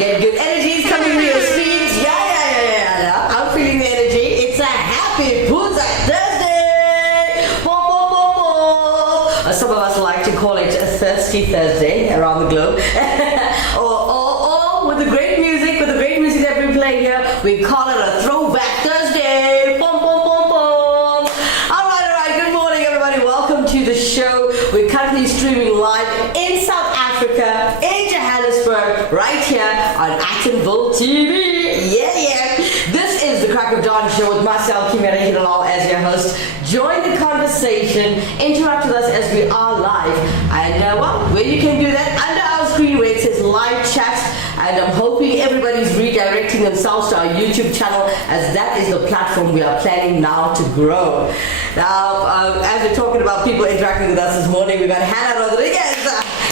get good energies coming through your streams. Yeah. I'm feeling the energy. It's a happy Pooza Thursday. Some of us like to call it a thirsty Thursday around the globe. or with the great music, that we play here, we call it a throwback Thursday. All right. Good morning, everybody. Welcome to the show. We're currently streaming live in South Africa, in Johannesburg, right here on Actonville TV. Yeah. This is the Crack of Dawn show with myself, Kimera, Heeralal, as your host. Join the conversation, interact with us as we are live. And where you can do that, under our screen where it says live chat. And I'm hoping everybody's redirecting themselves to our YouTube channel, as that is the platform we are planning now to grow. Now, as we're talking about people interacting with us this morning, we got Hannah Rodriguez.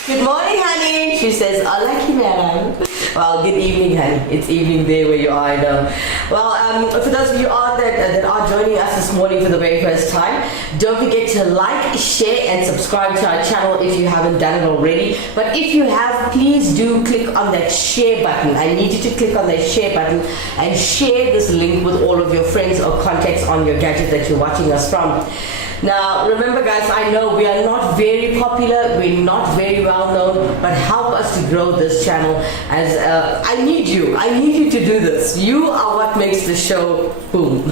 Good morning, honey. She says, hola, Kimera. Well, good evening, honey. It's evening there where you are, I know. Well, for those of you that are joining us this morning for the very first time, don't forget to like, share, and subscribe to our channel if you haven't done it already. But if you have, please do click on that share button. I need you to click on that share button and share this link with all of your friends or contacts on your gadget that you're watching us from. Now, remember guys, I know we are not very popular, we're not very well known, but help us to grow this channel, as I need you to do this. You are what makes the show boom.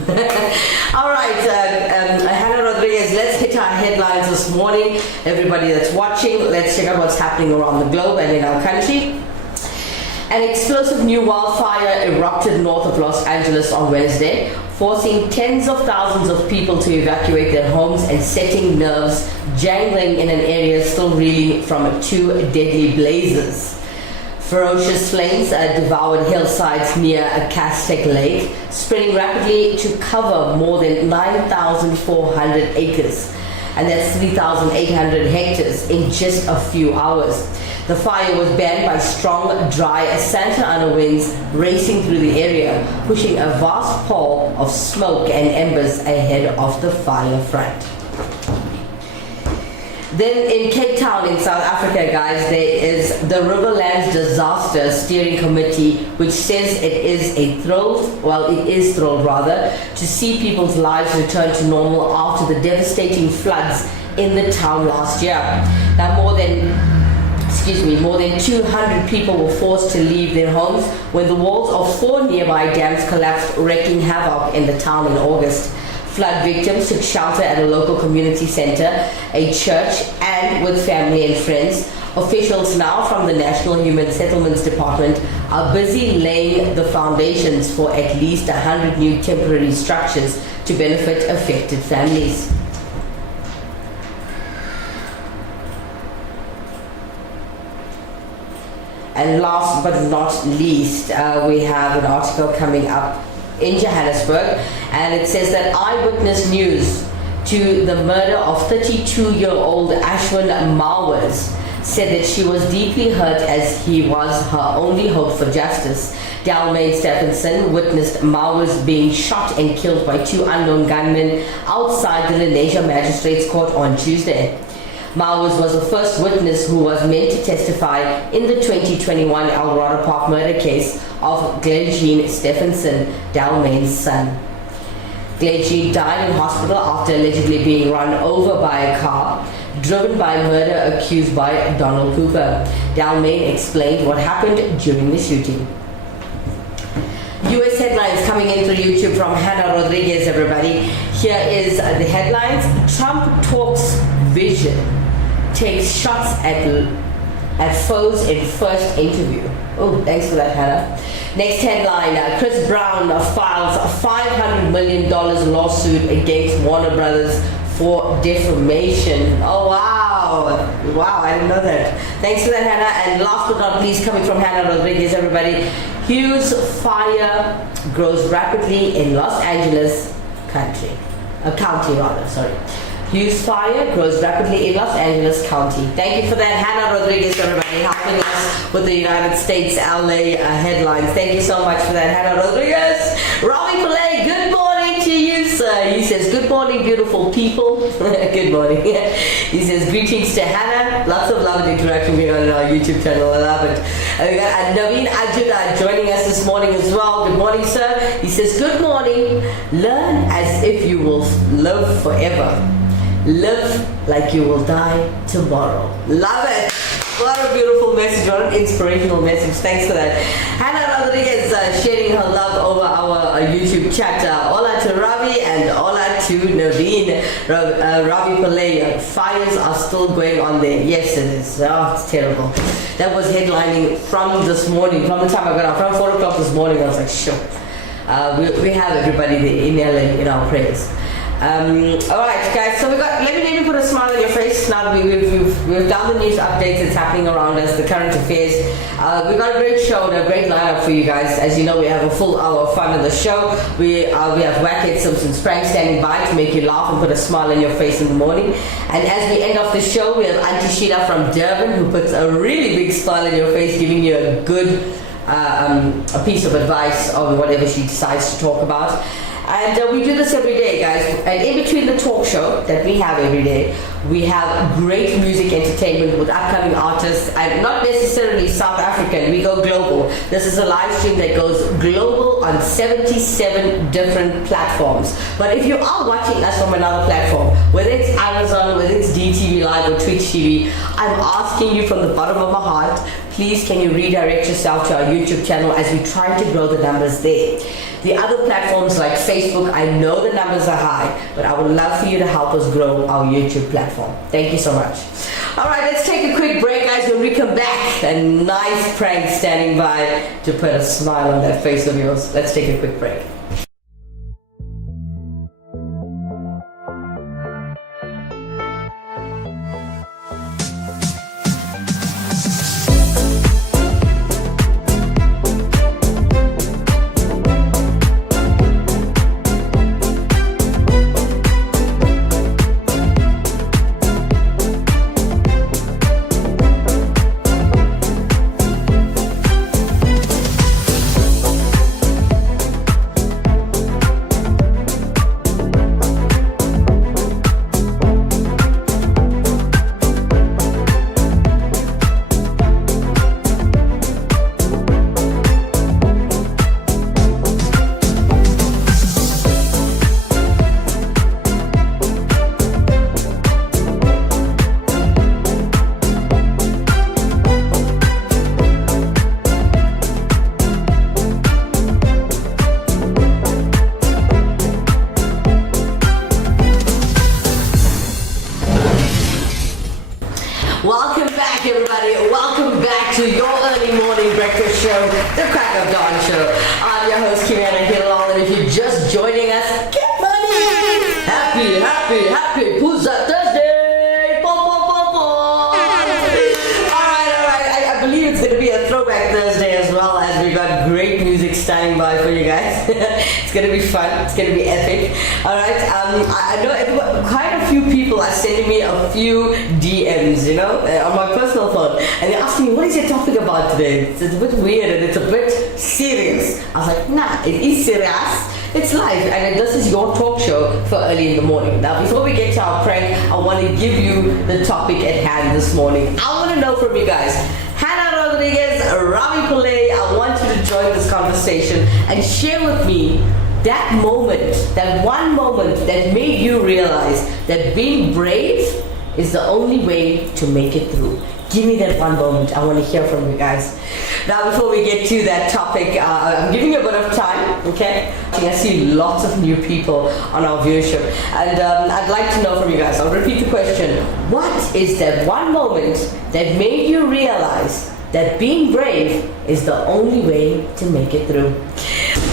Alright, Hannah Rodriguez, let's hit our headlines this morning. Everybody that's watching, let's check out what's happening around the globe and in our country. An explosive new wildfire erupted north of Los Angeles on Wednesday, forcing tens of thousands of people to evacuate their homes and setting nerves jangling in an area still reeling from two deadly blazes. Ferocious flames devoured hillsides near a Aztec lake, spreading rapidly to cover more than 9,400 acres. And that's 3,800 hectares in just a few hours. The fire was banned by strong, dry Santa Ana winds racing through the area, pushing a vast pall of smoke and embers ahead of the fire front. Then in Cape Town in South Africa, guys, there is the Riverlands Disaster Steering Committee, which says it is thrilled to see people's lives return to normal after the devastating floods in the town last year. Now, more than 200 people were forced to leave their homes when the walls of 4 nearby dams collapsed, wreaking havoc in the town in August. Flood victims took shelter at a local community center, a church, and with family and friends. Officials now from the National Human Settlements Department are busy laying the foundations for at least 100 new temporary structures to benefit affected families. And last but not least, we have an article coming up in Johannesburg, and it says that eyewitness news to the murder of 32-year-old Ashwin Mawers said that she was deeply hurt as he was her only hope for justice. Dalmain Stephenson witnessed Mawers being shot and killed by 2 unknown gunmen outside the Lenasia Magistrates Court on Tuesday. Mawers was the first witness who was meant to testify in the 2021 Eldorado Park murder case of Glenjean Stephenson, Dalmain's son. Glenjean died in hospital after allegedly being run over by a car driven by murder accused by Donald Cooper. Dalmain explained what happened during the shooting. US headlines coming in through YouTube from Hannah Rodriguez, everybody. Here is the headlines. Trump talks vision, takes shots at foes in first interview. Oh, thanks for that, Hannah. Next headline, Chris Brown files a $500 million lawsuit against Warner Brothers for defamation. Oh, wow, I didn't know that. Thanks for that, Hannah. And last but not least, coming from Hannah Rodriguez, everybody, huge fire grows rapidly in Los Angeles county. Huge fire grows rapidly in Los Angeles County. Thank you for that, Hannah Rodriguez, everybody, helping us with the United States LA headlines. Thank you so much for that, Hannah Rodriguez. Robbie Pillay, good morning to you, sir. he says, good morning, beautiful people. Good morning. He says, greetings to Hannah. Lots of love and interaction going on in our YouTube channel. I love it. And we got Naveen Ajula joining us this morning as well. Good morning, sir. He says, good morning. Learn as if you will live forever. Live like you will die tomorrow. Love it. What a beautiful message. What an inspirational message. Thanks for that. Hannah Rodriguez sharing her love over our YouTube chat. Hola to Ravi and hola to Naveen. Ravi Pillay. Fires are still going on there. Yes, it is. Oh, it's terrible. That was headlining from this morning. From the time I got up, from 4 o'clock this morning, I was like, sure. We have everybody there in LA in our prayers. Alright guys, so let me put a smile on your face now that we've done the news updates that's happening around us, the current affairs. We've got a great show and a great lineup for you guys. As you know, we have a full hour of fun on the show. We have Wackhead Simpson's prank standing by to make you laugh and put a smile on your face in the morning. And as we end off the show, we have Auntie Sheila from Durban who puts a really big smile on your face, giving you a good a piece of advice on whatever she decides to talk about. And we do this every day, guys. And in between the talk show that we have every day, we have great music entertainment with upcoming artists, and not necessarily South African. We go global. This is a live stream that goes global on 77 different platforms. But if you are watching us from another platform, whether it's Amazon, whether it's DTV Live or Twitch TV, I'm asking you from the bottom of my heart, please can you redirect yourself to our YouTube channel as we try to grow the numbers there. The other platforms like Facebook, I know the numbers are high, but I would love for you to help us grow our YouTube platform. Thank you so much. Alright, let's take a quick break, guys. When we come back, a nice prank standing by to put a smile on that face of yours. Let's take a quick break. Welcome back, everybody. Welcome back to your early morning breakfast show, the Crack of Dawn Show. I'm your host, Kimera, Heeralal, and if you're just joining us, get money! Happy Puza Thursday! Pom, pom, pom, pom. Alright, I believe it's going to be a throwback Thursday as well, as we got great music standing by for you guys. It's going to be fun. It's going to be epic. Alright, I know quite a few people are sending me a few DMs, on my personal phone, and they're asking me, what is your topic about today? It's a bit weird and it's a bit serious. I was like, nah, it is serious. It's live, and this is your talk show for early in the morning. Now, before we get to our prank, I want to give you the topic at hand this morning. I want to know from you guys, Hannah Rodriguez, Ravi Pillay, I want you to join this conversation and share with me that moment, that one moment that made you realize that being brave is the only way to make it through. Give me that one moment. I want to hear from you guys. Now, before we get to that topic, I'm giving you a bit of time, okay? I see lots of new people on our viewership, and I'd like to know from you guys. I'll repeat the question. What is that one moment that made you realize that being brave is the only way to make it through?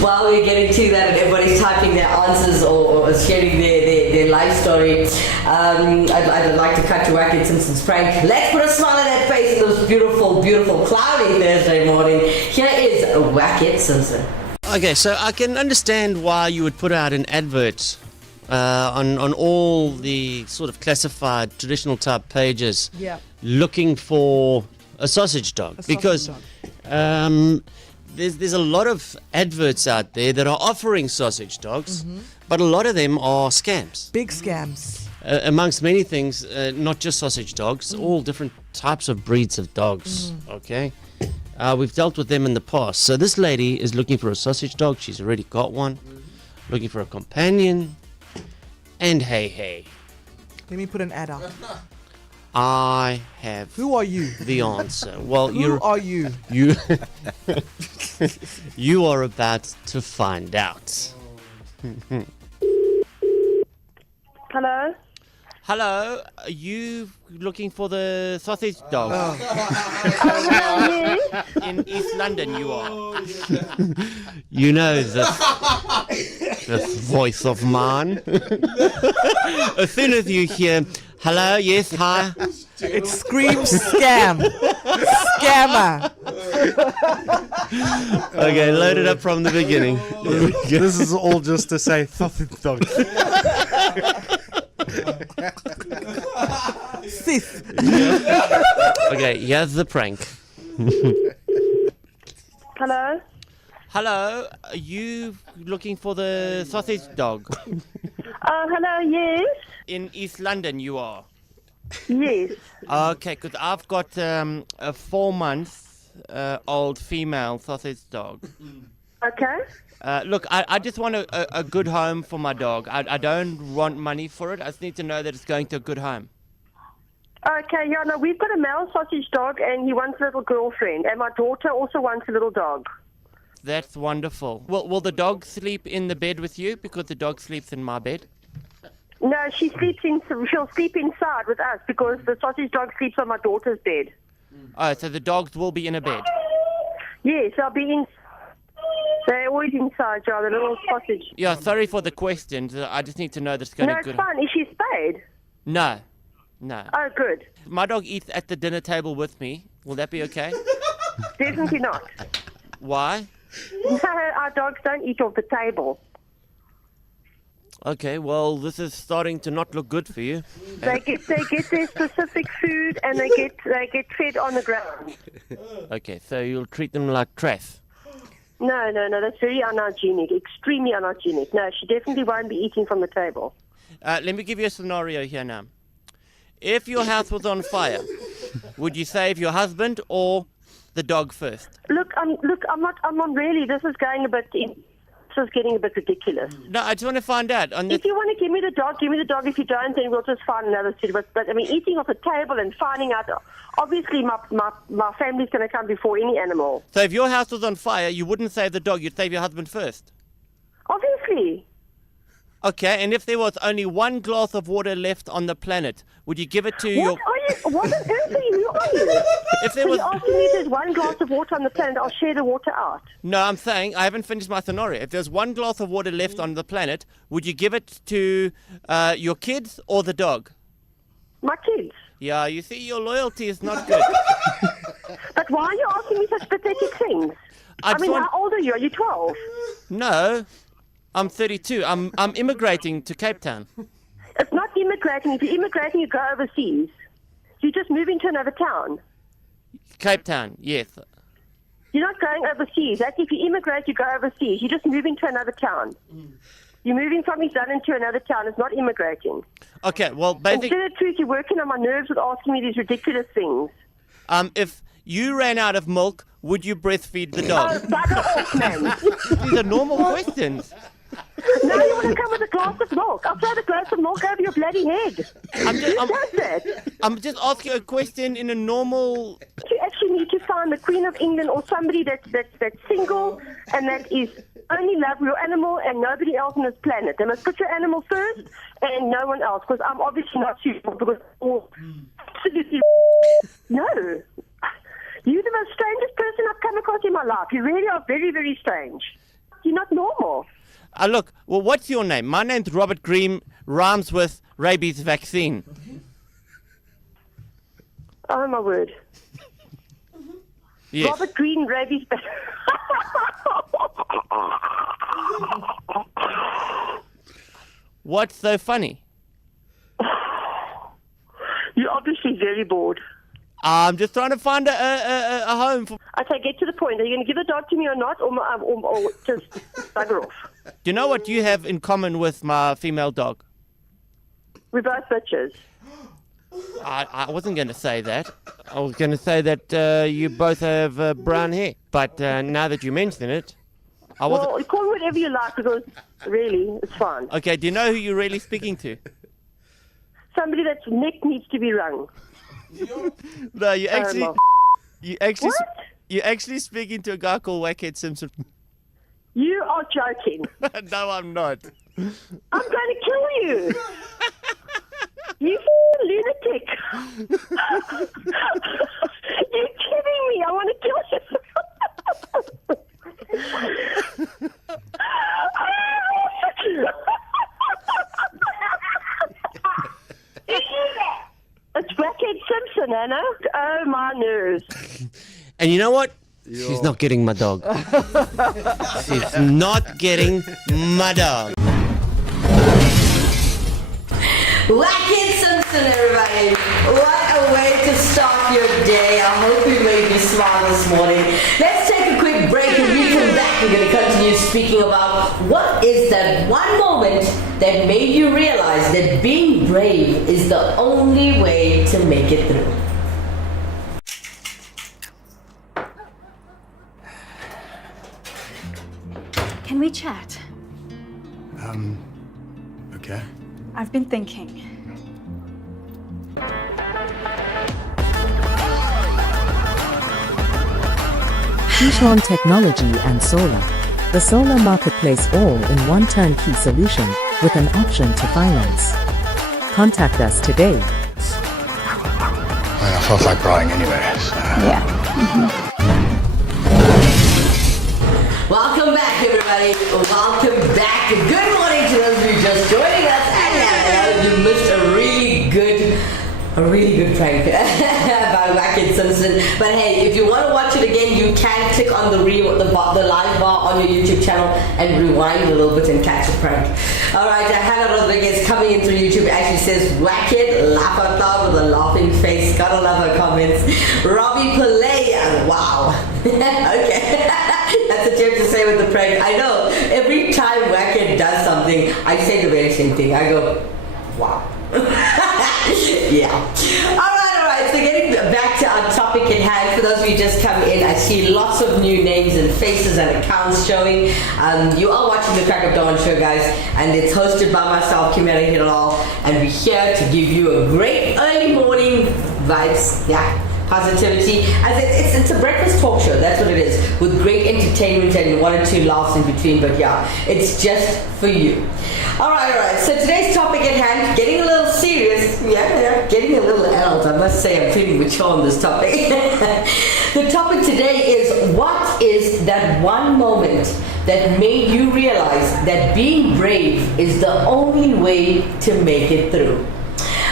While we're getting to that and everybody's typing their answers or sharing their life story, I'd like to cut to Wackhead Simpson's prank. Let's put a smile on that face in this beautiful, cloudy Thursday morning. Here is Wackhead Simpson. Okay, so I can understand why you would put out an advert on all the sort of classified traditional type pages, looking for a sausage dog, because there's a lot of adverts out there that are offering sausage dogs, but a lot of them are scams. Big scams. Amongst many things, not just sausage dogs, all different types of breeds of dogs. Okay, we've dealt with them in the past. So this lady is looking for a sausage dog. She's already got one. Looking for a companion. And hey, Let me put an ad out. I have Who are you? the answer. Well, Who are you? you you are about to find out. Hello? Hello, are you looking for the sausage dog? Hello, yes? In East London, you are. You know the voice of man. As soon as you hear, hello, yes, hi. It screams scam. Scammer. Okay, load it up from the beginning. This is all just to say sausage dog. Sis. Okay, here's the prank. Hello? Hello, are you looking for the sausage dog? Hello, yes? In East London, you are. Yes. Okay, because I've got a 4-month old female sausage dog. Okay. Look, I just want a good home for my dog. I don't want money for it. I just need to know that it's going to a good home. Okay, yeah, no, we've got a male sausage dog and he wants a little girlfriend. And my daughter also wants a little dog. That's wonderful. Will the dog sleep in the bed with you? Because the dog sleeps in my bed. No, she'll sleep inside with us because the sausage dog sleeps on my daughter's bed. Oh, so the dogs will be in a bed. Yes, they'll be in. They're always inside, yeah, the little sausage. Yeah, sorry for the questions. I just need to know that it's going No, to it's good. fine. Is she spayed? No. Oh, good. My dog eats at the dinner table with me. Will that be okay? Definitely not. Why? No, our dogs don't eat off the table. Okay, well, this is starting to not look good for you. They get their specific food and they get fed on the ground. Okay, so you'll treat them like trash. No, that's very unhygienic, extremely unhygienic. No, she definitely won't be eating from the table. Let me give you a scenario here now. If your house was on fire, would you save your husband or the dog first? Look, I'm not really. This is getting a bit ridiculous. No, I just want to find out. If you want to give me the dog, give me the dog. If you don't, then we'll just find another city. But I mean, eating off the table and finding out, obviously my family's going to come before any animal. So if your house was on fire, you wouldn't save the dog, you'd save your husband first? Obviously. Okay, and if there was only one glass of water left on the planet, would you give it to your... What on earth are you? Who are you? If there Are was... you asking me if there's one glass of water on the planet, I'll share the water out. No, I'm saying, I haven't finished my scenario. If there's one glass of water left on the planet, would you give it to your kids or the dog? My kids. Yeah, you see, your loyalty is not good. But why are you asking me such pathetic things? I mean, how old are you? Are you 12? No, I'm 32. I'm immigrating to Cape Town. It's not immigrating. If you're immigrating, you go overseas. You're just moving to another town. Cape Town, yes. You're not going overseas. That's if you immigrate, you go overseas. You're just moving to another town. You're moving from East London to another town. It's not immigrating. Okay, well, And basically, to tell the truth, you're working on my nerves with asking me these ridiculous things. if you ran out of milk, would you breastfeed the Oh, dog? bugger off, man. These are normal questions. Now you want to come with a glass of milk. I'll throw the glass of milk over your bloody head. I'm just, Who does that? I'm just asking a question in a normal... You actually need to find the Queen of England or somebody that's single and that is only love your animal and nobody else on this planet. They must put your animal first and no one else, because I'm obviously not suitable because absolutely no. You're the most strangest person I've come across in my life. You really are very, very strange. You're not normal. Look, well, what's your name? My name's Robert Green, rhymes with rabies vaccine. Oh, my word. Yes. Robert Green, rabies. What's so funny? You're obviously very bored. I'm just trying to find a home for. Okay, get to the point. Are you going to give the dog to me or not, or just bugger off? Do you know what you have in common with my female dog? We're both bitches. I wasn't going to say that. I was going to say that you both have brown hair. But now that you mention it, I wasn't. Well, call me whatever you like, because really, it's fine. Okay, do you know who you're really speaking to? Somebody that's neck needs to be wrung. No, you actually, What? you're actually speaking to a guy called Wackhead Simpson. You are joking. No, I'm not. I'm going to kill you. You lunatic. You're kidding me. I want to kill you. It's Blackhead Simpson, Anna. Oh, my nerves. And you know what? She's not getting my dog. She's not getting my dog. Wackhead Simpson, everybody. What a way to start your day. I hope you made me smile this morning. Let's take a quick break, and we come back. We're going to continue speaking about what is that one moment that made you realize that being brave is the only way to make it through. Can we chat? Okay. I've been thinking. Keyshawn Technology and Solar. The solar marketplace all-in-one turnkey solution with an option to finance. Contact us today. I felt like crying anyway. So. Yeah. Welcome back, everybody. Welcome back. Good morning to those of you just joining us. And you missed a really good prank by Wackhead Simpson. But hey, if you want to watch it again, you can click on the live bar on your YouTube channel and rewind a little bit and catch the prank. All right, Hannah Rodriguez coming in through YouTube actually says Wackhead laugh out loud with a laughing face. Gotta love her comments. Robbie Pillay, wow. Okay. That's a tip to say with the prank. I know. Every time Wackhead does something, I say the very same thing. I go, wow. Yeah. Alright. So getting back to our topic at hand, for those of you just come in, I see lots of new names and faces and accounts showing. You are watching the Crack of Dawn show, guys, and it's hosted by myself, Kimera, Heeralal, and we're here to give you a great early morning vibes. Yeah. Positivity, as it's a breakfast talk show. That's what it is, with great entertainment and one or two laughs in between. But yeah, it's just for you. All right. So today's topic at hand, getting a little serious. Yeah, getting a little adult. I must say, I'm feeling mature on this topic. The topic today is, what is that one moment that made you realize that being brave is the only way to make it through?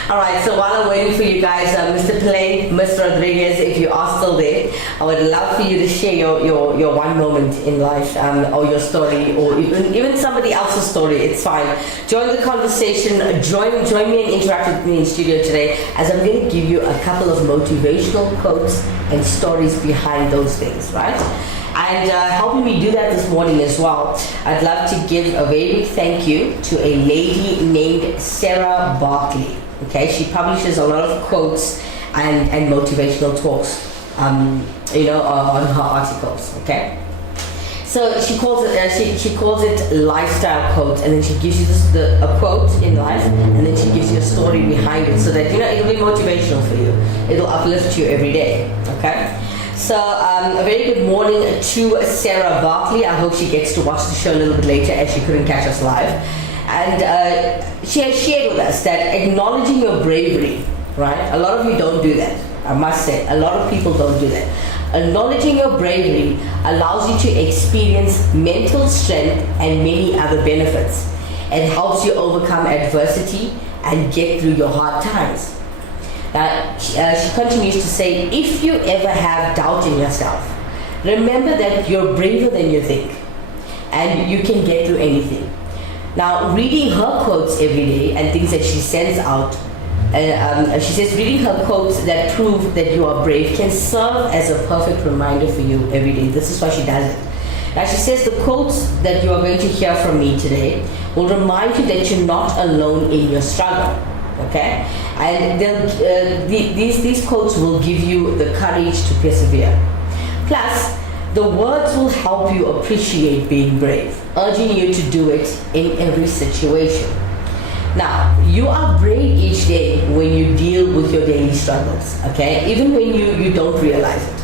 Alright, so while I'm waiting for you guys, Mr. Pillay, Ms. Rodriguez, if you are still there, I would love for you to share your one moment in life, or your story, or even somebody else's story. It's fine. Join the conversation, join me and interact with me in studio today, as I'm going to give you a couple of motivational quotes and stories behind those things, right? And helping me do that this morning as well, I'd love to give a very big thank you to a lady named Sarah Barkley. Okay, she publishes a lot of quotes and motivational talks, on her articles. Okay, so she calls it she calls it lifestyle quotes, and then she gives you a quote in life, and then she gives you a story behind it, so that it'll be motivational for you. It'll uplift you every day. Okay. So a very good morning to Sarah Barkley. I hope she gets to watch the show a little bit later, as she couldn't catch us live. And she has shared with us that acknowledging your bravery, right? A lot of you don't do that. I must say, a lot of people don't do that. Acknowledging your bravery allows you to experience mental strength and many other benefits. It helps you overcome adversity and get through your hard times. Now, she continues to say, if you ever have doubt in yourself, remember that you're braver than you think, and you can get through anything. Now, reading her quotes every day and things that she sends out She says, reading her quotes that prove that you are brave can serve as a perfect reminder for you every day. This is why she does it. Now she says the quotes that you are going to hear from me today will remind you that you're not alone in your struggle. Okay? And these quotes will give you the courage to persevere. Plus, the words will help you appreciate being brave, urging you to do it in every situation. Now, you are brave each day when you deal with your daily struggles, okay? Even when you don't realize it.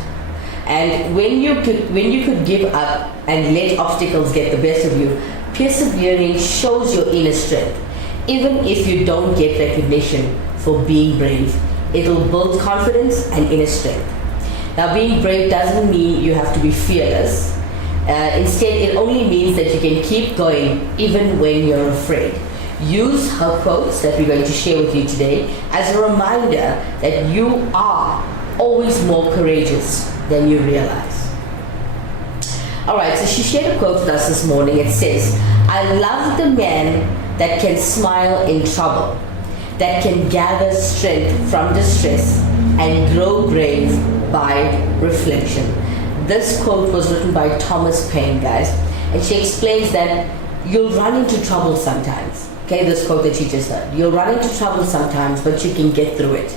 And when you could give up and let obstacles get the best of you, persevering shows your inner strength. Even if you don't get recognition for being brave, it'll build confidence and inner strength. Now, being brave doesn't mean you have to be fearless. Instead, it only means that you can keep going even when you're afraid. Use her quotes that we're going to share with you today as a reminder that you are always more courageous than you realize. Alright, so she shared a quote with us this morning. It says, I love the man that can smile in trouble, that can gather strength from distress and grow brave by reflection. This quote was written by Thomas Paine, guys, and she explains that you'll run into trouble sometimes. Okay, this quote that she just heard. You'll run into trouble sometimes, but you can get through it.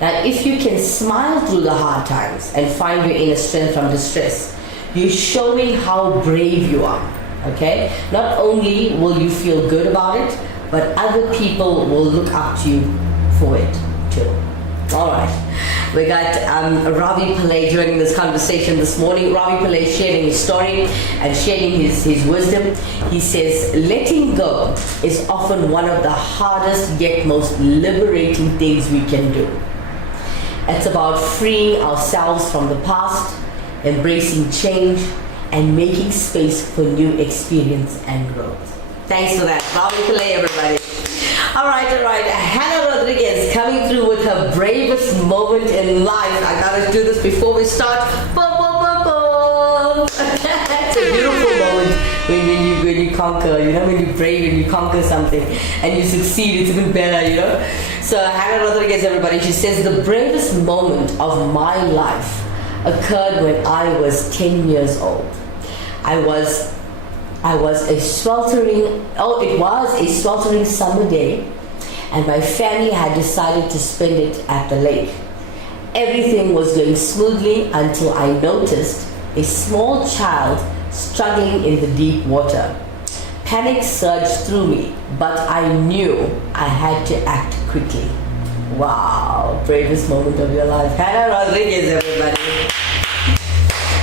Now, if you can smile through the hard times and find your inner strength from distress, you're showing how brave you are. Okay? Not only will you feel good about it, but other people will look up to you for it too. Alright. We got Ravi Pillai joining this conversation this morning. Ravi Pillai sharing his story and sharing his wisdom. He says, letting go is often one of the hardest yet most liberating things we can do. It's about freeing ourselves from the past, embracing change, and making space for new experience and growth. Thanks for that. Ravi Pillai, everybody. All right. Hannah Rodriguez coming through with her bravest moment in life. I gotta do this before we start. Boom, boom, boom, boom. It's a beautiful moment when you conquer, you know, when you're brave and you conquer something and you succeed, it's even better, you know. So Hannah Rodriguez, everybody, she says, the bravest moment of my life occurred when I was 10 years old. It was a sweltering summer day, and my family had decided to spend it at the lake. Everything was going smoothly until I noticed a small child struggling in the deep water. Panic surged through me, but I knew I had to act quickly. Wow, bravest moment of your life. Hannah Rodriguez, everybody.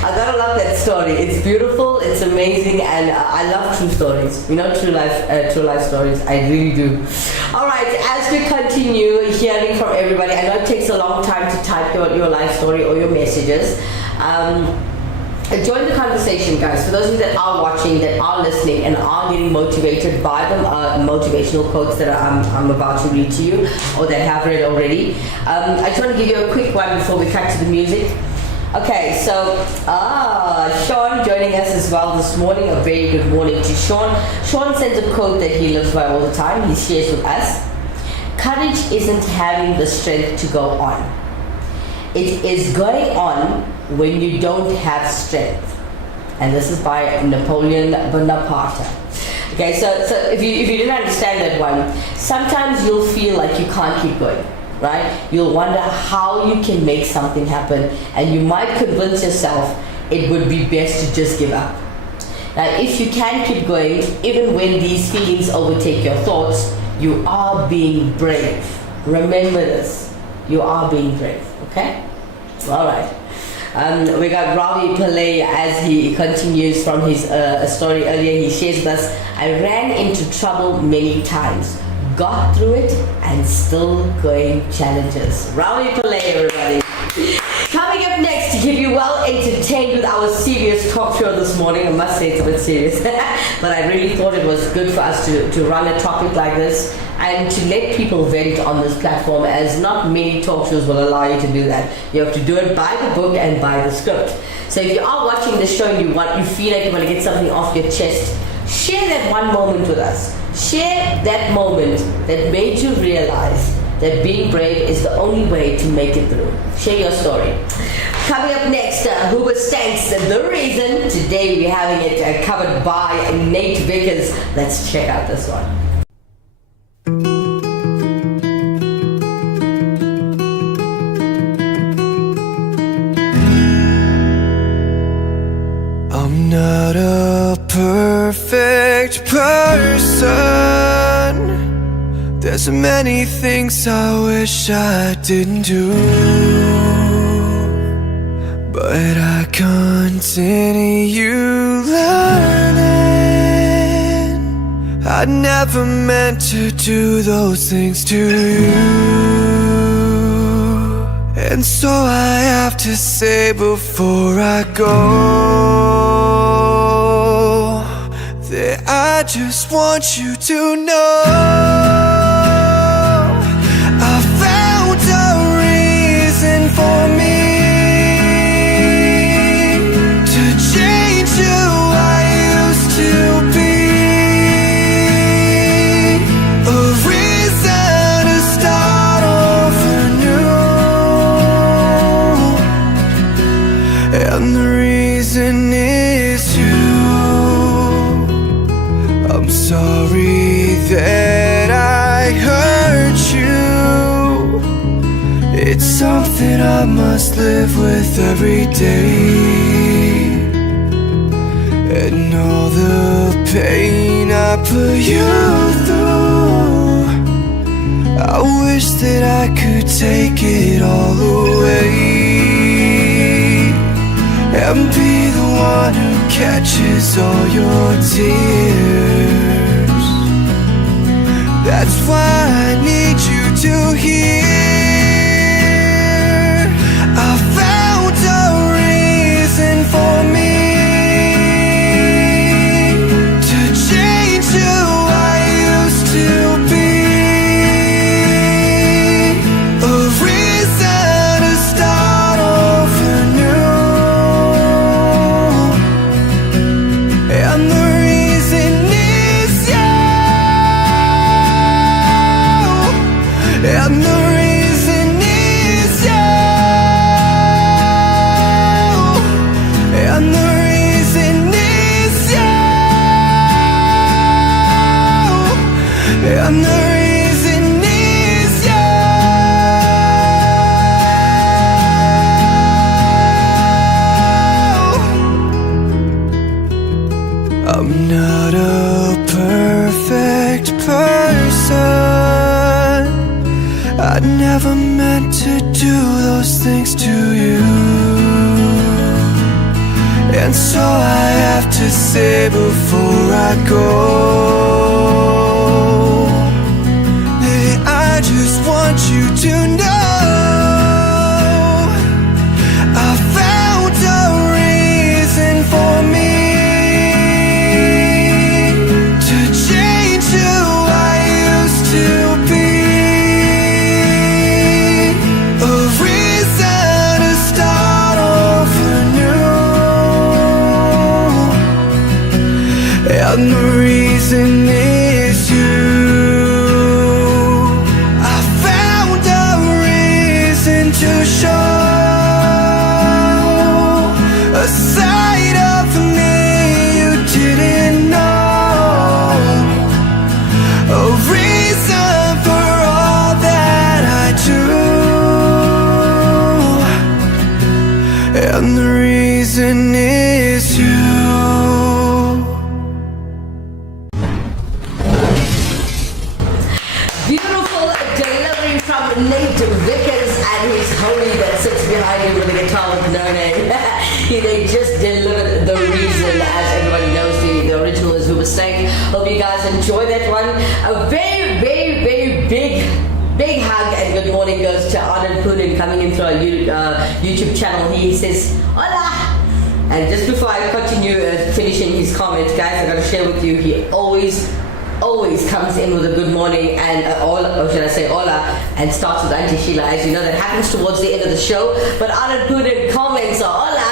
I gotta love that story. It's beautiful, it's amazing, and I love true stories. You know, true life stories. I really do. All right, as we continue hearing from everybody, I know it takes a long time to type your life story or your messages. Join the conversation, guys. For those of you that are watching, that are listening, and are getting motivated by the motivational quotes that I'm about to read to you, or that have read already, I just want to give you a quick one before we cut to the music. Okay, so Sean joining us as well this morning. A very good morning to Sean. Sean sends a quote that he lives by all the time. He shares with us. Courage isn't having the strength to go on. It is going on when you don't have strength. And this is by Napoleon Bonaparte. Okay, so if you didn't understand that one, sometimes you'll feel like you can't keep going. Right? You'll wonder how you can make something happen, and you might convince yourself it would be best to just give up. Now, if you can keep going, even when these feelings overtake your thoughts, you are being brave. Remember this. You are being brave. Okay? All right. We got Ravi Pillai as he continues from his story earlier. He shares with us, I ran into trouble many times, got through it, and still going challenges. Ravi Pillai, everybody. Coming up next to keep you well entertained with our serious talk show this morning. I must say it's a bit serious, but I really thought it was good for us to run a topic like this and to let people vent on this platform, as not many talk shows will allow you to do that. You have to do it by the book and by the script. So if you are watching the show and you feel like you want to get something off your chest, share that one moment with us. Share that moment that made you realize that being brave is the only way to make it through. Share your story. Coming up next, Hoover Stanks, The Reason. Today we're having it covered by Nate Vickers. Let's check out this one. I'm not a perfect person. There's so many things I wish I didn't do, but I continue learning. I never meant to do those things to you, and so I have to say before I go that I just want you to know I found a reason for me to change who I used to be, a reason to start over new, and the reason is you. I'm sorry that I hurt you. It's something I must live with every day, and all the pain I put you through, I wish that I could take it all away and be the one who catches all your tears. That's why I need you to hear I found a reason for me to change who I used to be, a reason to start over new, and the reason is you, and the reason is you, and the reason is you, and the reason is you. I'm not a perfect person. I never meant to do those things to you, and so I have to say before I go that I just want you to know I found a reason for me to change who I used to be, a reason to start over new, and the reason is you. I found a reason to show a side of me you didn't know, a reason for all that I do, and the reason is you. Beautiful delivery from Nate Vickers and his homie that sits behind him with a guitar with no name. They just delivered The Reason, as everybody knows. The original is Hoover Stank. Hope you guys enjoy that one. A very, very, very big hug and good morning goes to Anand Punin coming in through our YouTube channel. He says, hola! And just before I continue finishing his comments, guys, I gotta share with you, he always comes in with a good morning and or should I say hola, and starts with Auntie Sheila. As you know, that happens towards the end of the show. But Anand Punin comments are hola.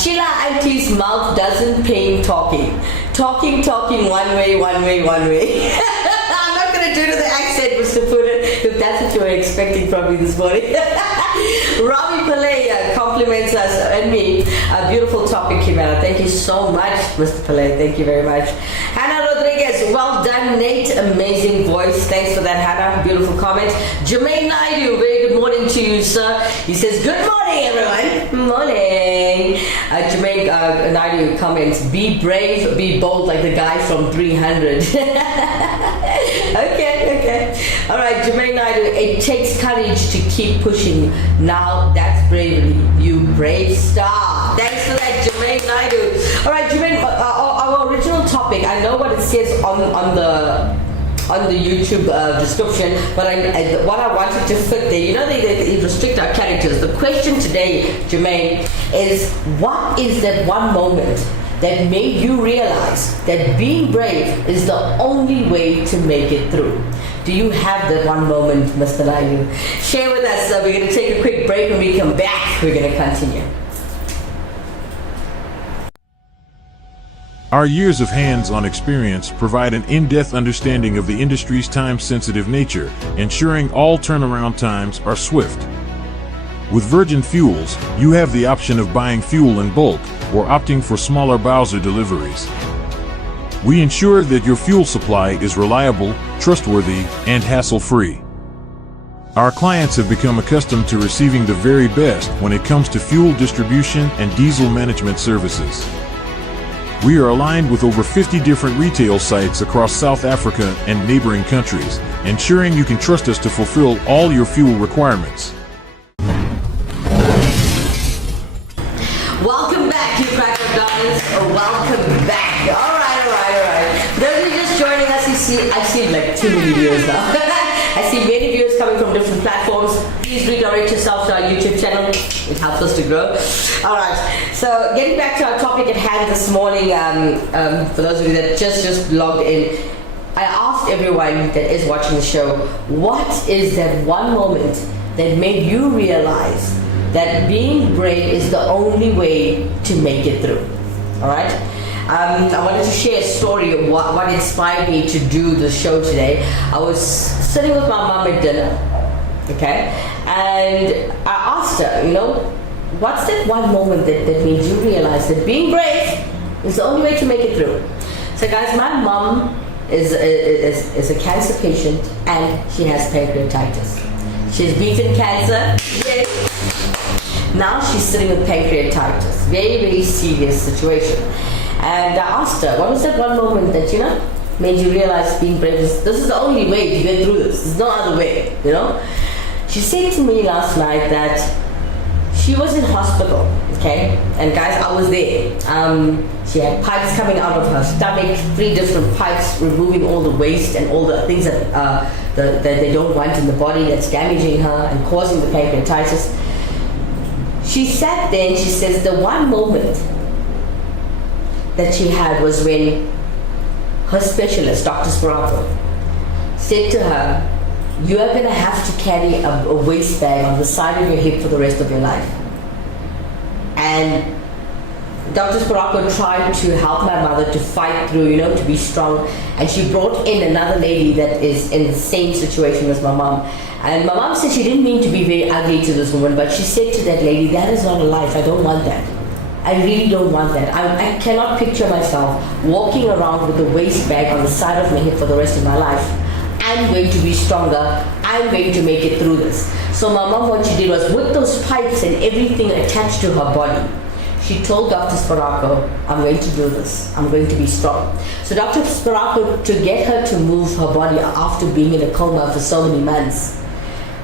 Sheila Auntie's mouth doesn't pain talking. Talking one way. I'm not gonna do to the accent, Mr. Punin. The that's what you were expecting from me this morning. Robbie Pillay compliments us and me. A beautiful topic, Kimera. Thank you so much, Mr. Pillay. Thank you very much. Hannah Rodriguez, well done, Nate. Amazing voice. Thanks for that, Hannah. Beautiful comment. Jermaine Naidu, very good morning to you, sir. He says, good morning, everyone. Morning. Jermaine Naidu comments, be brave, be bold like the guy from 300. Okay. All right, Jermaine Naidu, it takes courage to keep pushing. Now that's bravery. You brave star. Thanks for that, Jermaine Naidu. All right, Jermaine, our original topic, I know what it says on the YouTube description, but what I wanted to fit there, you know, they restrict our characters. The question today, Jermaine, is what is that one moment that made you realize that being brave is the only way to make it through? Do you have that one moment, Mr. Naidu? Share with us. We're going to take a quick break. When we come back, we're going to continue. Our years of hands-on experience provide an in-depth understanding of the industry's time-sensitive nature, ensuring all turnaround times are swift. With Virgin Fuels, you have the option of buying fuel in bulk or opting for smaller Bowser deliveries. We ensure that your fuel supply is reliable, trustworthy, and hassle-free. Our clients have become accustomed to receiving the very best when it comes to fuel distribution and diesel management services. We are aligned with over 50 different retail sites across South Africa and neighboring countries, ensuring you can trust us to fulfill all your fuel requirements. Welcome back, you crack of darkness. Welcome back. All right. Those of you just joining us, I see like too many viewers now. I see many viewers coming from different platforms. Please redirect yourself to our YouTube channel. It helps us to grow. All right. So getting back to our topic at hand this morning, for those of you that just logged in, I asked everyone that is watching the show, what is that one moment that made you realize that being brave is the only way to make it through? All right. I wanted to share a story of what inspired me to do the show today. I was sitting with my mom at dinner, okay, and I asked her, what's that one moment that made you realize that being brave is the only way to make it through? So guys, my mom is a cancer patient and she has pancreatitis. She's beaten cancer. Yes. Now she's sitting with pancreatitis. Very, very serious situation. And I asked her, what was that one moment that, made you realize being brave this is the only way to get through this. There's no other way, She said to me last night that she was in hospital, okay? And guys, I was there. She had pipes coming out of her stomach, 3 different pipes, removing all the waste and all the things that they don't want in the body that's damaging her and causing the pancreatitis. She sat there and she says the one moment that she had was when her specialist, Dr. Sparako, said to her, you are going to have to carry a waist bag on the side of your hip for the rest of your life. And Dr. Sparako tried to help my mother to fight through, to be strong. And she brought in another lady that is in the same situation as my mom. And my mom said she didn't mean to be very ugly to this woman, but she said to that lady, that is not a life, I don't want that. I really don't want that. I cannot picture myself walking around with a waist bag on the side of my hip for the rest of my life. I'm going to be stronger. I'm going to make it through this. So my mom, what she did was, with those pipes and everything attached to her body, she told Dr. Sparako, I'm going to do this. I'm going to be strong. So Dr. Sparako, to get her to move her body after being in a coma for so many months,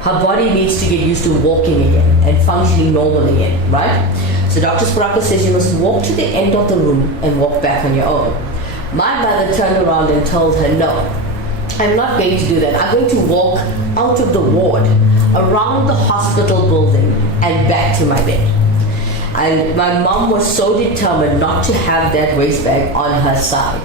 her body needs to get used to walking again and functioning normal again, right? So Dr. Sparako says you must walk to the end of the room and walk back on your own. My mother turned around and told her, no, I'm not going to do that. I'm going to walk out of the ward, around the hospital building, and back to my bed. And my mom was so determined not to have that waist bag on her side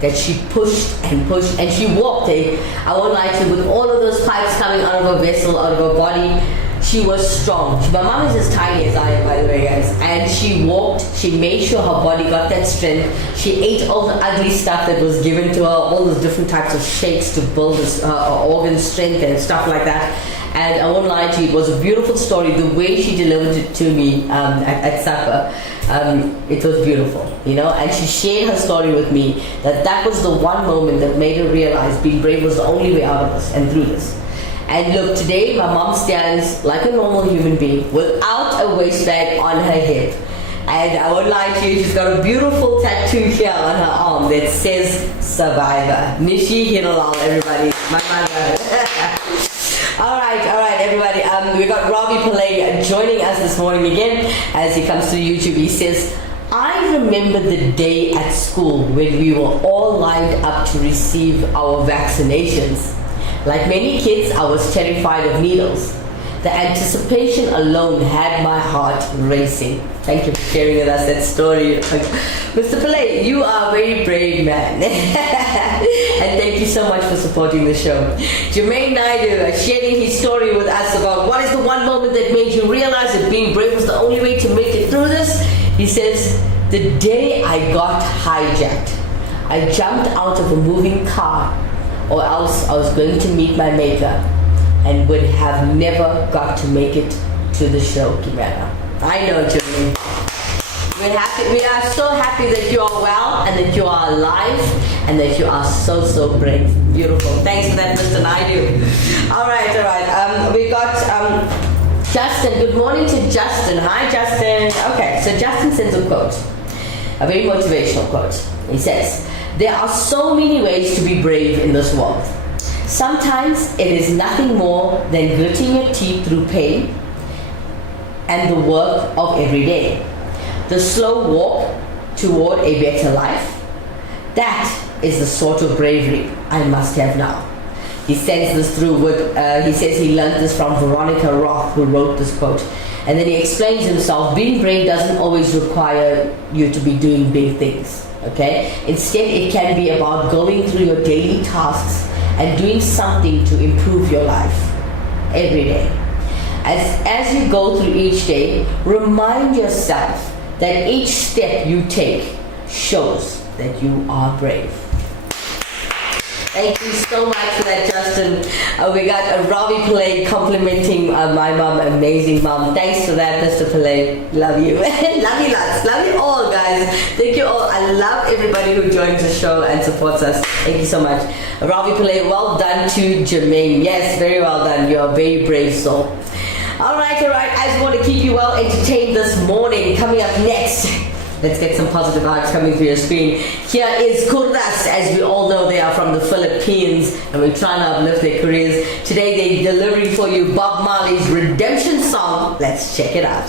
that she pushed and she walked. I won't lie to you, with all of those pipes coming out of her vessel, out of her body, she was strong. My mom is as tiny as I am, by the way, guys. And she walked, she made sure her body got that strength. She ate all the ugly stuff that was given to her, all those different types of shakes to build this organ strength and stuff like that. And I won't lie to you, it was a beautiful story. The way she delivered it to me at supper, it was beautiful, you know. And she shared her story with me, that was the one moment that made her realize being brave was the only way out of this and through this. And look, today my mom stands like a normal human being without a waist bag on her head. And I won't lie to you, she's got a beautiful tattoo here on her arm that says Survivor. Nishi Heeralal, everybody. My mother. Alright, everybody. We got Robbie Pillay joining us this morning again as he comes to YouTube. He says, I remember the day at school when we were all lined up to receive our vaccinations. Like many kids, I was terrified of needles. The anticipation alone had my heart racing. Thank you for sharing with us that story. Mr. Pillay, you are a very brave man. And thank you so much for supporting the show. Jermaine Naidu sharing his story with us about what is the one moment that made you realize that being brave was the only way to make it through this. He says, the day I got hijacked, I jumped out of a moving car, or else I was going to meet my maker and would have never got to make it to the show, Kimera. I know, Jimmy. We're happy. We are so happy that you are well and that you are alive and that you are so, so brave. Beautiful. Thanks for that, Mr. Naidu. All right. We got Justin. Good morning to Justin. Hi, Justin. Okay, so Justin sends a quote, a very motivational quote. He says, there are so many ways to be brave in this world. Sometimes it is nothing more than gritting your teeth through pain and the work of every day. The slow walk toward a better life. That is the sort of bravery I must have now. He sends this through with, he says he learned this from Veronica Roth, who wrote this quote. And then he explains himself, being brave doesn't always require you to be doing big things, okay? Instead, it can be about going through your daily tasks and doing something to improve your life every day. As you go through each day, remind yourself that each step you take shows that you are brave. Thank you so much for that, Justin. We got a Robbie Pillay complimenting my mom, amazing mom. Thanks for that, Mr. Pillay. Love you. Love you lots. Love you all, guys. Thank you all. I love everybody who joins the show and supports us. Thank you so much. Robbie Pillay, well done to Jermaine. Yes, very well done. You're a very brave soul. All right. I just want to keep you well entertained this morning. Coming up next, let's get some positive vibes coming through your screen. Here is Kurdas. As we all know, they are from the Philippines and we're trying to uplift their careers. Today they're delivering for you Bob Marley's Redemption song. Let's check it out.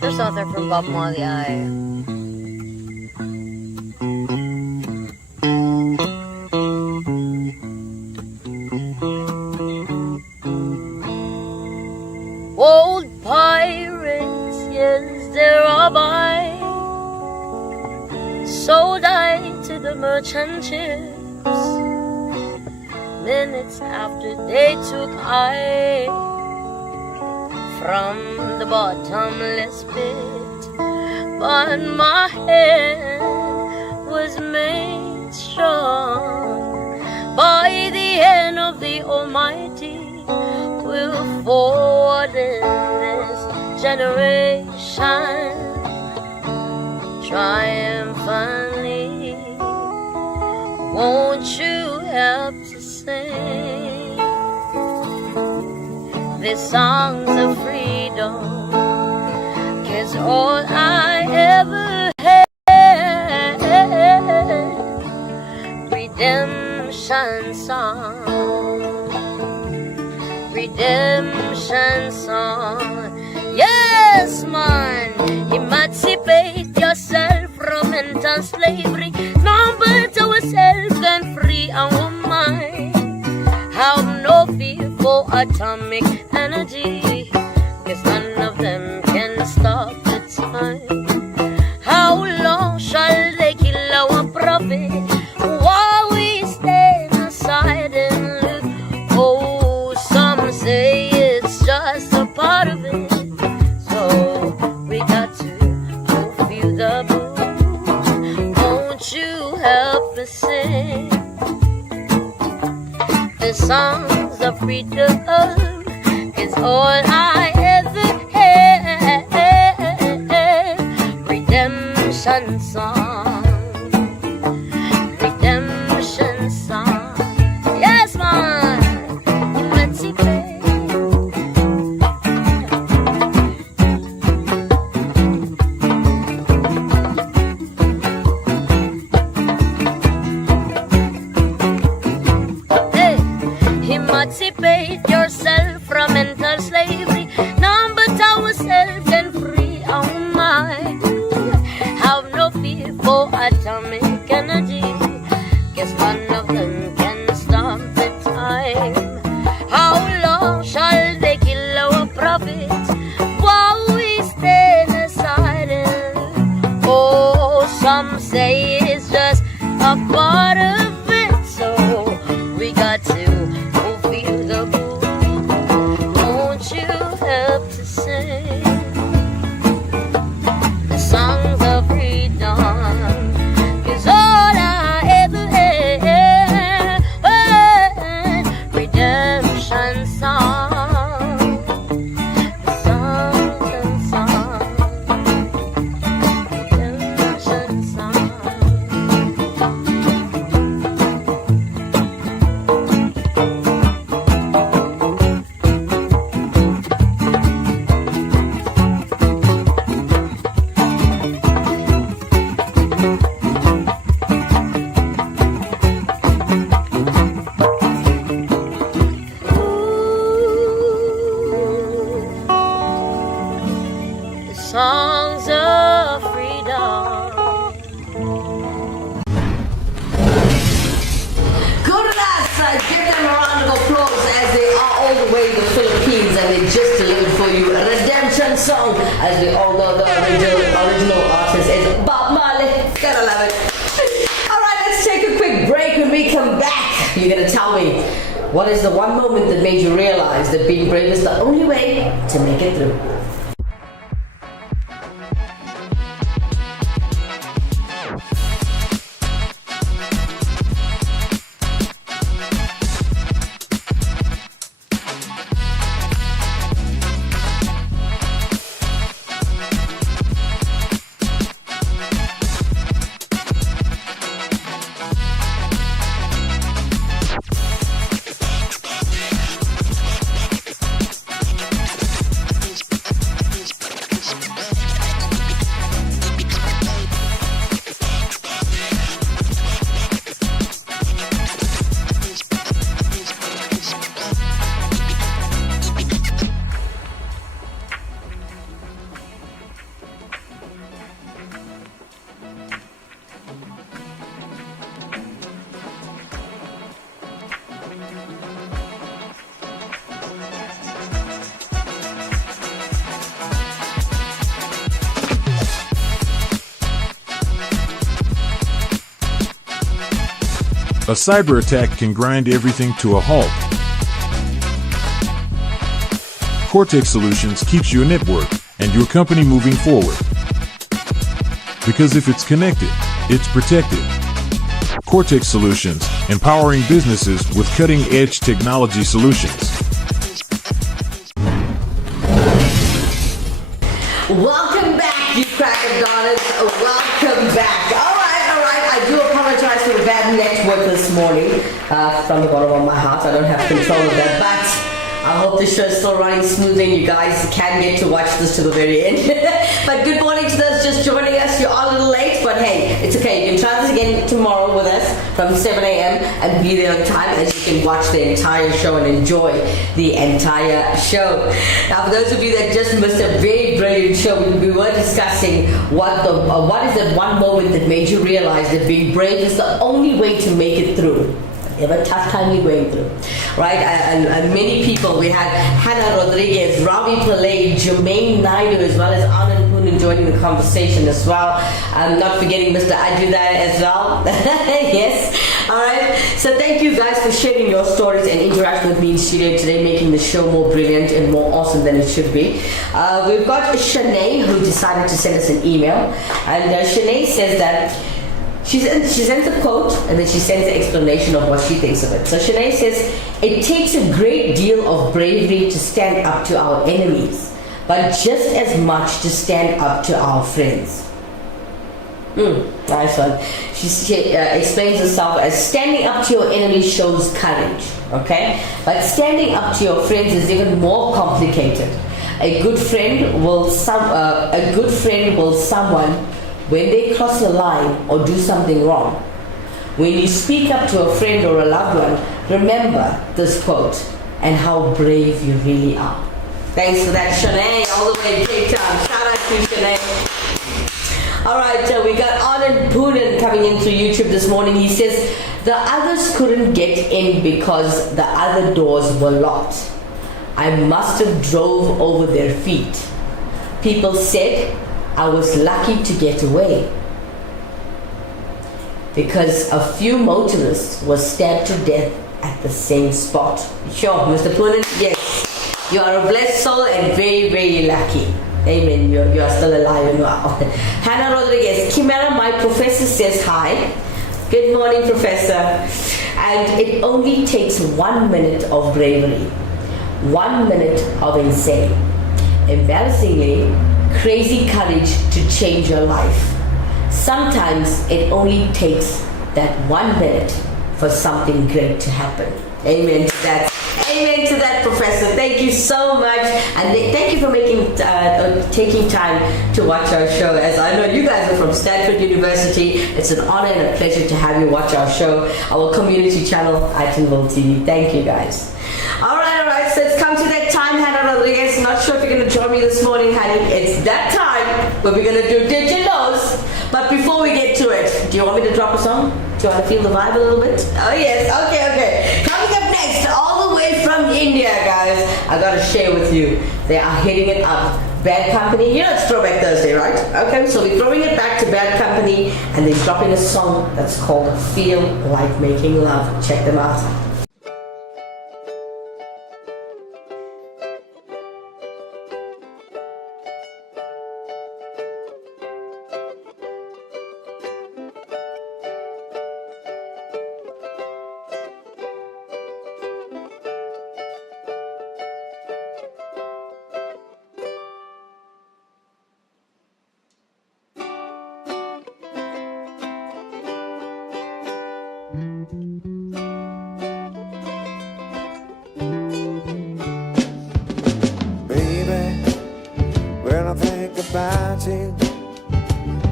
There's something from Bob Marley. Old pirates, yes, there are by, sold I to the merchant ships. Minutes after they took I from the bottomless pit, but my hand was made strong by the hand of the Almighty. Will forward in this generation triumphantly. Won't you help to sing these songs of freedom? 'Cause all I ever had, redemption song. Redemption song. Yes, man. Emancipate yourself from mental slavery. None but ourselves can free our mind. Have no fear for atomic energy, 'cause none of them can stop the time. How long shall they kill our prophet while we stand redemption song. Redemption song. Yes, man. Emancipate. Hey, emancipate yourself from mental slavery. None but ourselves can free our mind. Have no fear for atomic energy. Guess none of them can stop the time. How long shall they kill our prophets while we stay silent? Oh, some say it's just a part of it, so we got to fulfill the book. Won't you help to sing the songs of freedom? 'Cause all I ever had, redemption song, songs and songs, redemption song. The songs of freedom. Good enough, give them a round of applause as they are all the way in the Philippines and they just delivered for you a redemption song. As we all know, the original artist is Bob Marley. Gotta love it. Alright, let's take a quick break. When we come back, you're gonna tell me what is the one moment that made you realize that being brave is the only way to make it through. A cyber attack can grind everything to a halt. Cortex Solutions keeps your network and your company moving forward. Because if it's connected, it's protected. Cortex Solutions, empowering businesses with cutting-edge technology solutions. Welcome back, you cracker daughters. Welcome back. All right. I do apologize for the bad network this morning. From the bottom of my heart, I don't have control of that, but I hope the show is still running smoothly and you guys can get to watch this to the very end. But good morning to those just joining us. You're all a little late, but hey, it's okay. You can try this again tomorrow with us from 7 a.m. and be there on time as you can watch the entire show and enjoy the entire show. Now, for those of you that just missed a very brilliant show, we were discussing what is that one moment that made you realize that being brave is the only way to make it through. Ever tough time you're going through, right? And many people, we had Hannah Rodriguez, Ravi Pillay, Jermaine Naidu, as well as Anand Poonen joining the conversation as well. Not forgetting Mr. Ajudai as well. Yes. All right. So thank you guys for sharing your stories and interaction with me in studio today, making the show more brilliant and more awesome than it should be. We've got Shanae who decided to send us an email, and Shanae says that she sends a quote and then she sends an explanation of what she thinks of it. So Shanae says, it takes a great deal of bravery to stand up to our enemies, but just as much to stand up to our friends. Nice one. She explains herself as standing up to your enemy shows courage, okay? But standing up to your friends is even more complicated. A good friend will someone when they cross a line or do something wrong. When you speak up to a friend or a loved one, remember this quote and how brave you really are. Thanks for that, Shanae, all the way in Cape Town. Shout out to Shanae. All right, we got Anand Poonen coming in through YouTube this morning. He says, the others couldn't get in because the other doors were locked. I must have drove over their feet. People said I was lucky to get away because a few motorists were stabbed to death at the same spot. Sure, Mr. Poonen, yes. You are a blessed soul and very, very lucky. Amen. You are still alive and well. Hannah Rodriguez, Kimera, my professor says hi. Good morning, professor. And it only takes 1 minute of bravery, 1 minute of insane, embarrassingly crazy courage to change your life. Sometimes it only takes that 1 minute for something great to happen. Amen to that. Amen to that, Professor. Thank you so much, and thank you for taking time to watch our show. As I know you guys are from Stanford University, it's an honor and a pleasure to have you watch our show, our community channel, Itonville TV. Thank you, guys. All right. So it's come to that time, Hannah Rodriguez. Not sure if you're going to join me this morning, honey. It's that time where we're going to do Did You Knows. But before we get to it, do you want me to drop a song? Do you want to feel the vibe a little bit? Oh, yes. Okay. Coming up next, all the way from India, guys, I got to share with you. They are hitting it up. Bad Company. You know it's Throwback Thursday, right? Okay, so we're throwing it back to Bad Company, and they're dropping a song that's called Feel Like Making Love. Check them out.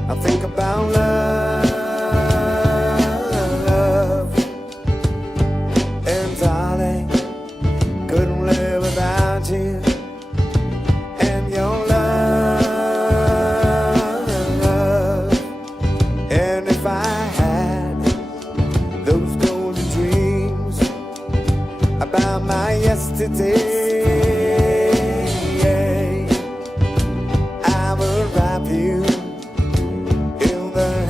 I think about love, and darling, couldn't live without you, and your love. And if I had those golden dreams about my yesterday, I will wrap you in the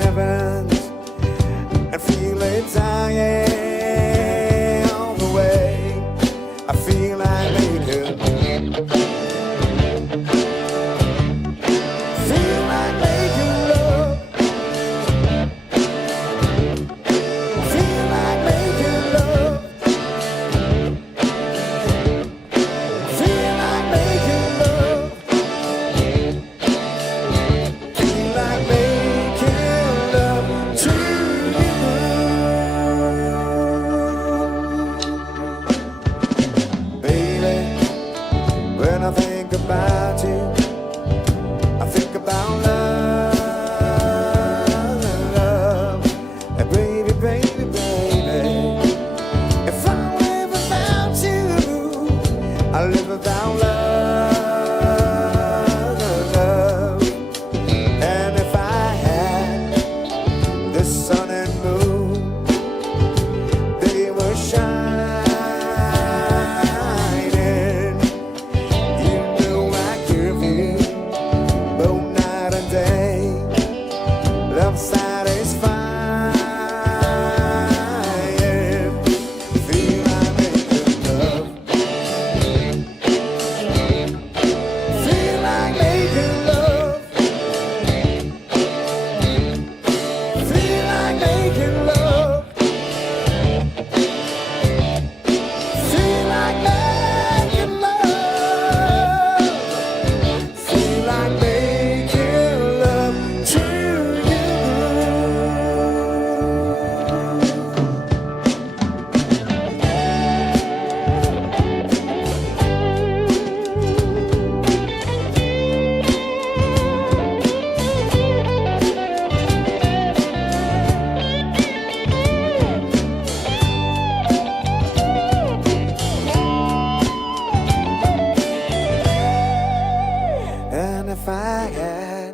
if I had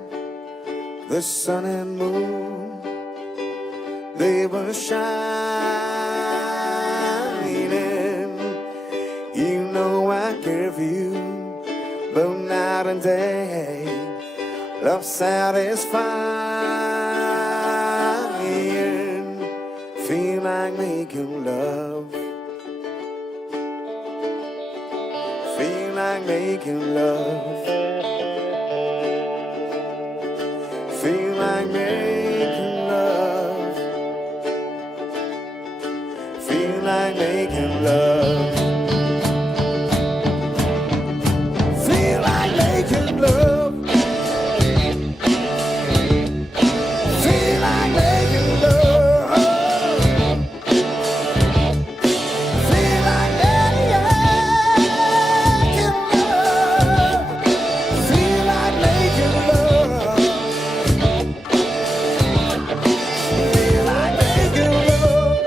the sun and moon, they were shining. You know I care for you, but night and day, love satisfying. Feel like making love. Feel like making love. Feel like making love. Feel like making love. Feel like making love. Feel like making love. Feel like making love. Feel like making love. Feel like making love. Feel like making love. Feel like making love. Feel like making love.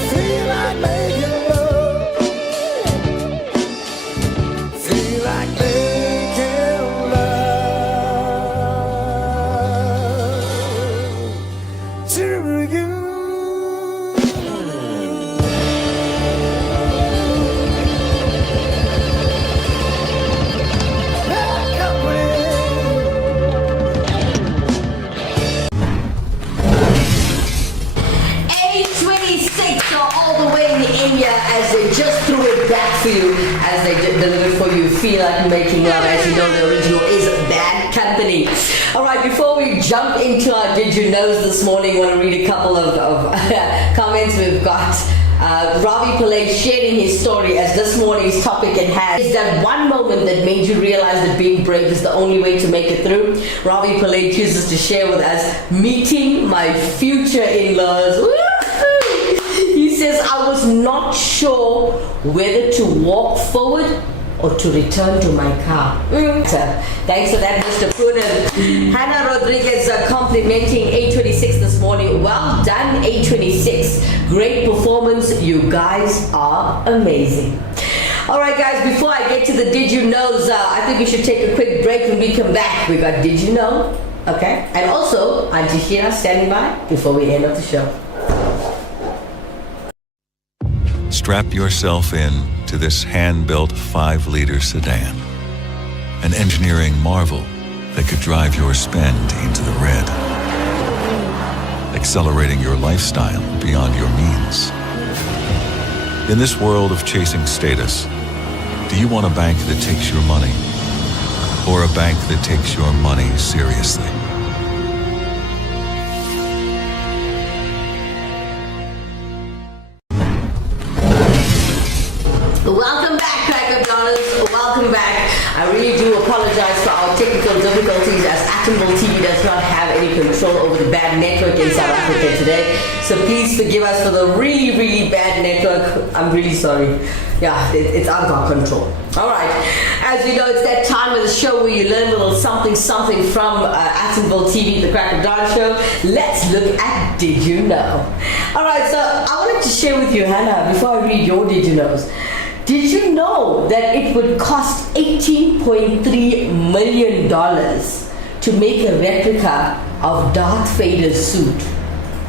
Feel like making love. Feel like making love to you. Come with. 826 are all the way in India as they just threw it back for you, as they delivered for you. Feel like making love. As you know, the original is Bad Company. All right, before we jump into our Did You Knows this morning, I want to read a couple of comments we've got. Ravi Pillai sharing his story as this morning's topic at hand. Is that one moment that made you realize that being brave is the only way to make it through? Ravi Pillai chooses to share with us meeting my future in-laws. Woo-hoo! He says, I was not sure whether to walk forward or to return to my car. Thanks for that, Mr. Prunen. Hannah Rodriguez complimenting 826 this morning. Well done, 826. Great performance. You guys are amazing. All right, guys, before I get to the Did You Knows, I think we should take a quick break. When we come back, we got Did You Know? Okay. And also, Auntie Sheena standing by before we end up the show. Strap yourself in to this hand-built 5-liter sedan. An engineering marvel that could drive your spend into the red. Accelerating your lifestyle beyond your means. In this world of chasing status, do you want a bank that takes your money? Or a bank that takes your money seriously? Welcome back, Crack of Dollars. Welcome back. I really do apologize for our technical difficulties as Actonville TV does not have any control over the bad network in South Africa today. So please forgive us for the really, really bad network. I'm really sorry. Yeah, it's out of our control. All right. As we know, it's that time of the show where you learn a little something from Actonville TV, the Crack of Dawn show. Let's look at Did You Know? All right, so I wanted to share with you, Hannah, before I read your Did You Knows. Did you know that it would cost $18.3 million to make a replica of Darth Vader's suit?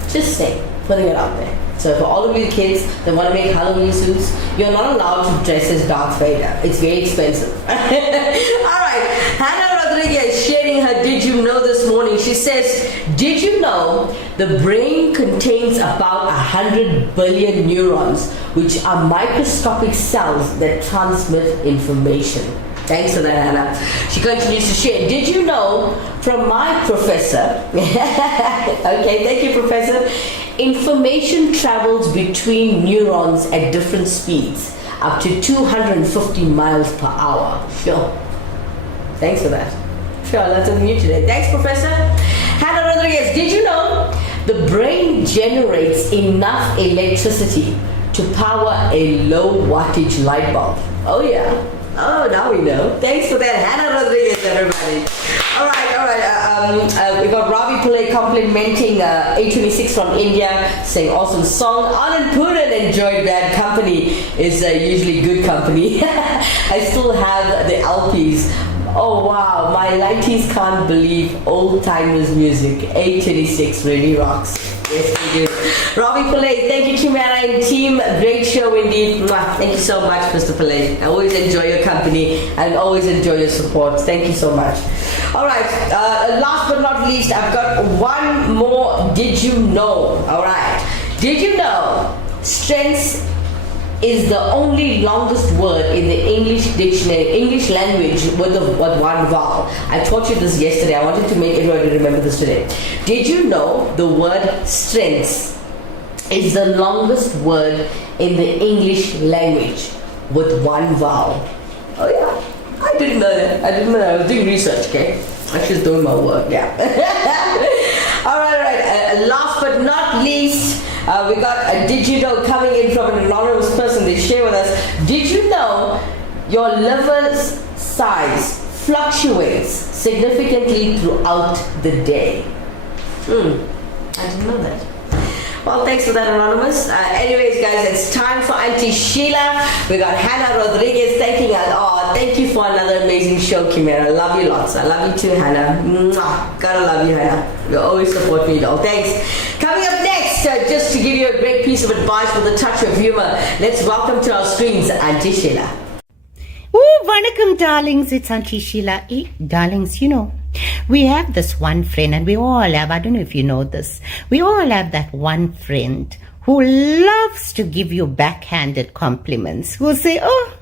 Just saying, putting it out there. So for all of you kids that want to make Halloween suits, you're not allowed to dress as Darth Vader. It's very expensive. Alright, Hannah Rodriguez sharing her Did You Know this morning. She says, did you know the brain contains about 100 billion neurons, which are microscopic cells that transmit information? Thanks for that, Hannah. She continues to share, did you know from my professor, okay, thank you, Professor, information travels between neurons at different speeds. up to 250 miles per hour. Sure. Thanks for that. Sure, I learned something new today. Thanks, Professor. Hannah Rodriguez, did you know the brain generates enough electricity to power a low wattage light bulb? Oh yeah. Oh, now we know. Thanks for that, Hannah Rodriguez, everybody. All right. We got Ravi Pillai complimenting A26 from India, saying awesome song. Anand Puran enjoyed Bad Company. Is usually good company. I still have the LPs. Oh wow, my 90s can't believe old timers music. A26 really rocks. Yes, we do. Ravi Pillai, thank you, Kimera and team. Great show indeed. Mwah. Thank you so much, Mr. Pillai. I always enjoy your company and always enjoy your support. Thank you so much. All right, last but not least, I've got one more. Did you know? All right. Did you know strengths is the only longest word in the English dictionary, English language with one vowel? I taught you this yesterday. I wanted to make everybody remember this today. Did you know the word strengths is the longest word in the English language with one vowel? Oh yeah, I didn't know that. I was doing research, okay? I was doing my work, yeah. All right. Last but not least, we got a did you know coming in from an anonymous person. They share with us. Did you know your liver's size fluctuates significantly throughout the day? I didn't know that. Well, thanks for that, Anonymous. Anyways, guys, it's time for Auntie Sheila. We got Hannah Rodriguez thanking us. Oh, thank you for another amazing show, Kimera. I love you lots. I love you too, Hannah. Mwah. Gotta love you, Hannah. You always support me, though. Thanks. Coming up next, just to give you a great piece of advice with a touch of humor, let's welcome to our screens Auntie Sheila. Oh, vanakkam, darlings. It's Auntie Sheila. Darlings, you know, we have this one friend, and we all have, I don't know if you know this, we all have that one friend who loves to give you backhanded compliments, who will say, oh,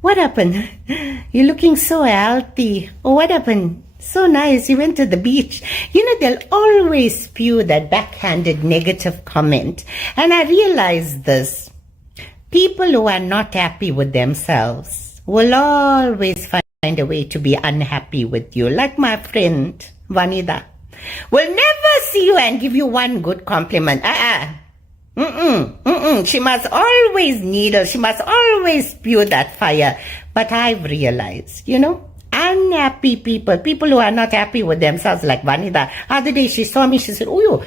what happened? You're looking so healthy. Oh, what happened? So nice, you went to the beach. You know, they'll always spew that backhanded negative comment. And I realize this. People who are not happy with themselves will always find a way to be unhappy with you. Like my friend, Vanida, will never see you and give you one good compliment. She must always needle. She must always spew that fire. But I've realized, you know, unhappy people who are not happy with themselves, like Vanida. Other day she saw me, she said, oh,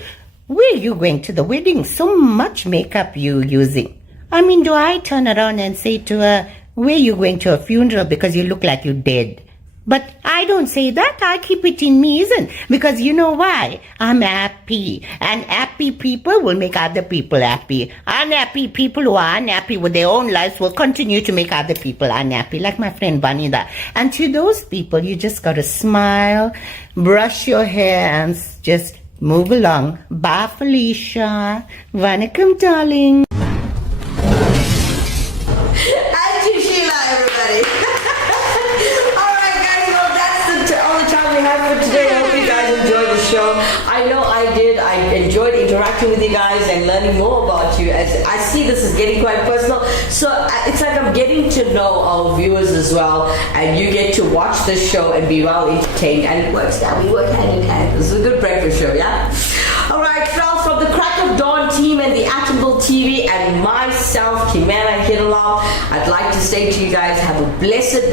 where are you going to the wedding? So much makeup you using. I mean, do I turn around and say to her, where are you going to a funeral because you look like you're dead? But I don't say that. I keep it in me, isn't? Because you know why? I'm happy. And happy people will make other people happy. Unhappy people who are unhappy with their own lives will continue to make other people unhappy. Like my friend Vanida. And to those people, you just got to smile, brush your hair, and just move along. Bye, Felicia. Vanakkam, darling. Auntie Sheila, everybody. All right, guys. Well, that's all the time we have for today. I hope you guys enjoyed the show. I know I did. I enjoyed interacting with you guys and learning more about you. As I see, this is getting quite personal. So it's like I'm getting to know our viewers as well, and you get to watch this show and be well entertained. And it works now. We work hand in hand. This is a good breakfast show, yeah. All right, fellas, from the Crack of Dawn team and the Atomville TV and myself, Kimera Heeralal, I'd like to say to you guys, have a blessed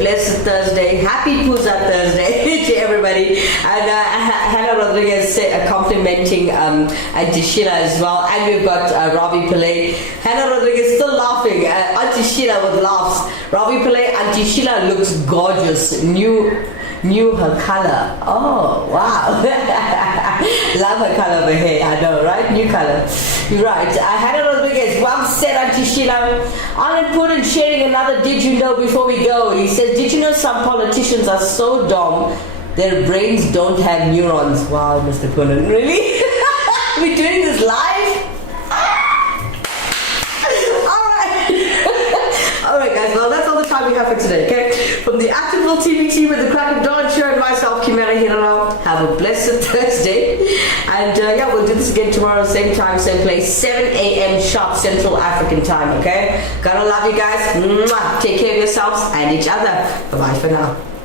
Thursday. Happy Puja Thursday to everybody. And Hannah Rodriguez complimenting Auntie Sheila as well. And we've got Ravi Pillai. Hannah Rodriguez still laughing. Auntie Sheila with laughs. Ravi Pillai, Auntie Sheila looks gorgeous. New her color. Oh, wow. Love her color of her hair. I know, right? New color. You're right. Hannah Rodriguez, well said, Auntie Sheila. Anand Puran sharing another did you know before we go. He says, did you know some politicians are so dumb their brains don't have neurons? Wow, Mr. Puran. Really? We're doing this live? Alright guys, well that's all the time we have for today, okay? From the Atomville TV team with the Crack of Dawn show and myself, Kimera Heeralal, have a blessed Thursday. And yeah, we'll do this again tomorrow, same time, same place, 7 a.m. sharp Central African time, okay? Gotta love you guys. Mwah. Take care of yourselves and each other. Bye-bye for now.